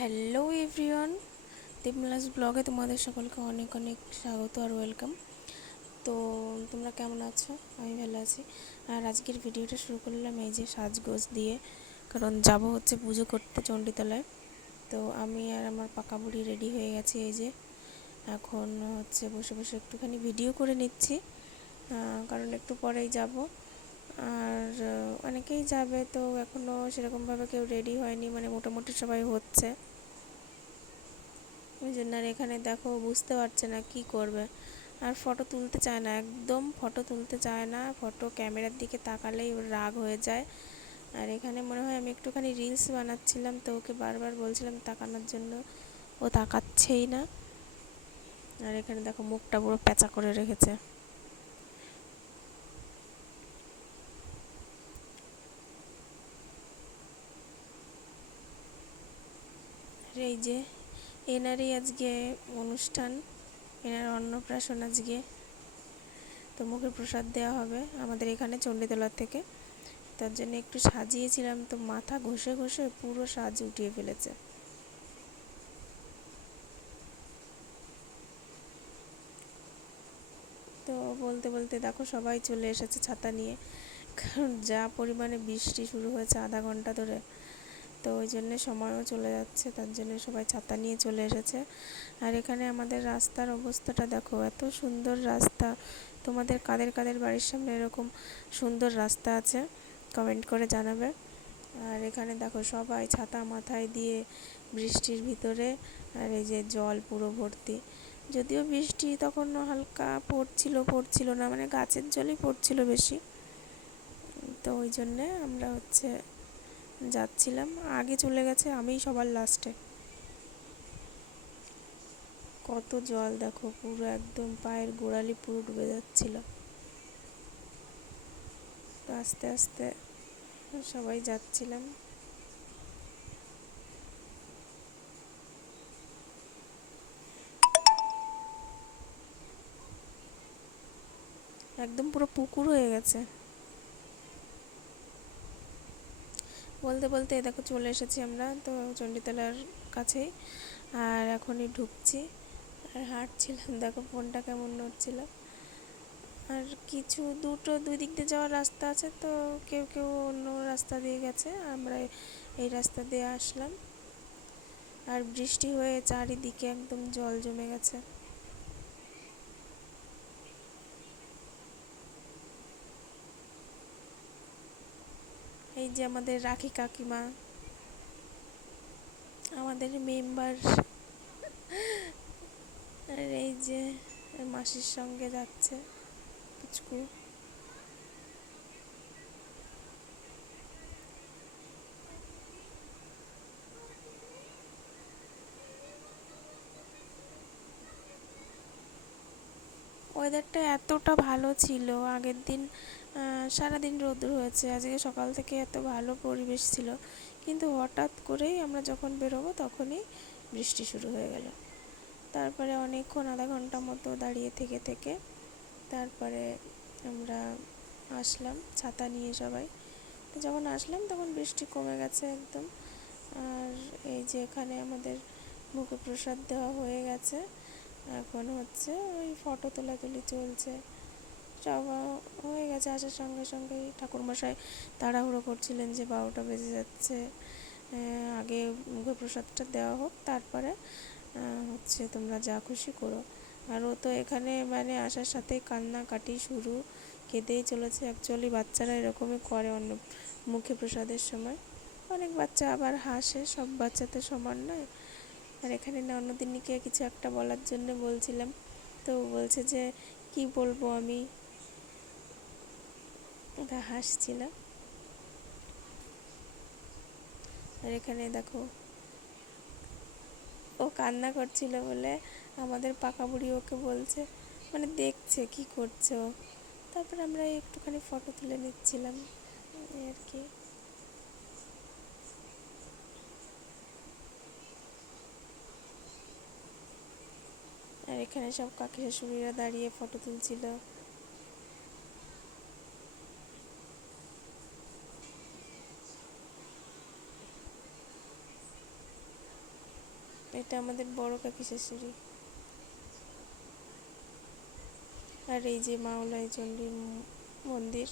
Hello everyone, তিমলাস ব্লগে তোমাদের সকলকে অনেক অনেক স্বাগত আর ওয়েলকাম। তো তোমরা কেমন আছো? আমি ভালো আছি। আর আজকের ভিডিওটা শুরু করলাম এই যে সাজগোজ দিয়ে, কারণ যাব হচ্ছে পুজো করতে চণ্ডীতলায়। তো আমি আর আমার পাকা বুড়ি রেডি হয়ে গেছি এই যে। এখন হচ্ছে বসে বসে একটুখানি ভিডিও করে নিচ্ছি। কারণ একটু পরেই যাব। আর অনেকেই যাবে তো এখনও সেরকমভাবে কেউ রেডি হয়নি মানে মোটামুটি সবাই হচ্ছে। ওই জন্য আর এখানে দেখো বুঝতে পারছে না কি করবে। আর ফটো তুলতে চায় না, একদম ফটো তুলতে চায় না। ফটো ক্যামেরার দিকে তাকালেই ওর রাগ হয়ে যায়। আর এখানে মনে হয় আমি একটুখানি রিলস বানাচ্ছিলাম তো ওকে বারবার বলছিলাম তাকানোর জন্য। ও তাকাচ্ছেই না। আর এখানে দেখো মুখটা পুরো প্যাঁচা করে রেখেছে। এই যে এনারই আজকে অনুষ্ঠান, এনার অন্নপ্রাশন আজকে। তো মুখে প্রসাদ দেওয়া হবে আমাদের এখানে চণ্ডীতলার থেকে। তার জন্য একটু সাজিয়েছিলাম, তো মাথা ঘষে ঘষে পুরো সাজ উঠিয়ে ফেলেছে। তো বলতে বলতে দেখো সবাই চলে এসেছে ছাতা নিয়ে। কারণ যা পরিমাণে বৃষ্টি শুরু হয়েছে আধা ঘণ্টা ধরে। তো ওই জন্যে সময়ও চলে যাচ্ছে, তার জন্য সবাই ছাতা নিয়ে চলে এসেছে। আর এখানে আমাদের রাস্তার অবস্থাটা দেখো, এত সুন্দর রাস্তা। তোমাদের কাদের কাদের বাড়ির সামনে এরকম সুন্দর রাস্তা আছে কমেন্ট করে জানাবে। আর এখানে দেখো সবাই ছাতা মাথায় দিয়ে বৃষ্টির ভিতরে, আর এই যে জল পুরো ভর্তি। যদিও বৃষ্টি তখন হালকা পড়ছিল পড়ছিল না মানে গাছের জলই পড়ছিল বেশি। তো ওই জন্যে আমরা হচ্ছে যাচ্ছিলাম। আগে চলে গেছে আমি সবার লাস্টে কত জল দেখো, পুরো একদম পায়ের গোড়ালি পুরো ডুবে যাচ্ছিল। আস্তে আস্তে সবাই যাচ্ছিলাম। একদম পুরো পুকুর হয়ে গেছে। বলতে বলতে দেখো চলে এসেছি আমরা তো চণ্ডীতলার কাছেই। আর এখনই ঢুকছি। আর হাঁটছিলাম, দেখো ফোনটা কেমন নড়ছিল। আর কিছু দুটো, দুই দিক দিয়ে যাওয়ার রাস্তা আছে তো কেউ কেউ অন্য রাস্তা দিয়ে গেছে। আমরা এই রাস্তা দিয়ে আসলাম। আর বৃষ্টি হয়ে চারিদিকে একদম জল জমে গেছে। এই যে আমাদের রাখি কাকিমা, আমাদের মেম্বার, আর এই যে মাসির সঙ্গে যাচ্ছে পুচকু। ওয়েদারটা এতটা ভালো ছিল, আগের দিন সারাদিন রোদ্র হয়েছে আজকে সকাল থেকে এত ভালো পরিবেশ ছিল। কিন্তু হঠাৎ করেই আমরা যখন বেরোবো তখনই বৃষ্টি শুরু হয়ে গেল। তারপরে অনেকক্ষণ আধা ঘণ্টা মতো দাঁড়িয়ে থেকে থেকে তারপরে আমরা আসলাম ছাতা নিয়ে সবাই। যখন আসলাম তখন বৃষ্টি কমে গেছে একদম। আর এই যে এখানে আমাদের মুখে প্রসাদ দেওয়া হয়ে গেছে। এখন হচ্ছে ওই ফটো তোলাতুলি চলছে। সব হয়ে গেছে আসার সঙ্গে সঙ্গেই। ঠাকুরমশাই তাড়াহুড়ো করছিলেন যে বারোটা বেজে যাচ্ছে। আগে মুখে প্রসাদটা দেওয়া হোক, তারপরে হচ্ছে তোমরা যা খুশি করো। আর ও তো এখানে মানে আসার সাথেই কান্নাকাটি শুরু। কেঁদেই চলেছে। অ্যাকচুয়ালি বাচ্চারা এরকমই করে অন্য মুখে প্রসাদের সময়। অনেক বাচ্চা আবার হাসে। সব বাচ্চা তো সমান নয়। আর এখানে না, অন্যদিনকে কিছু একটা বলার জন্য বলছিলাম। তো বলছে যে, কি বলব আমি? ওটা হাসছিল আর এখানে দেখো, ও কান্না করছিল বলে আমাদের পাকা বুড়ি ওকে বলছে মানে দেখছে কি করছে ও। তারপর আমরা একটুখানি ফটো তুলে নিচ্ছিলাম আর কি। আর এখানে সব কাকি শাশুড়িরা দাঁড়িয়ে ফটো তুলছিল। এটা আমাদের বড় কাকি শাশুড়ি। আর এই যে মাওলাই চণ্ডী মন্দির।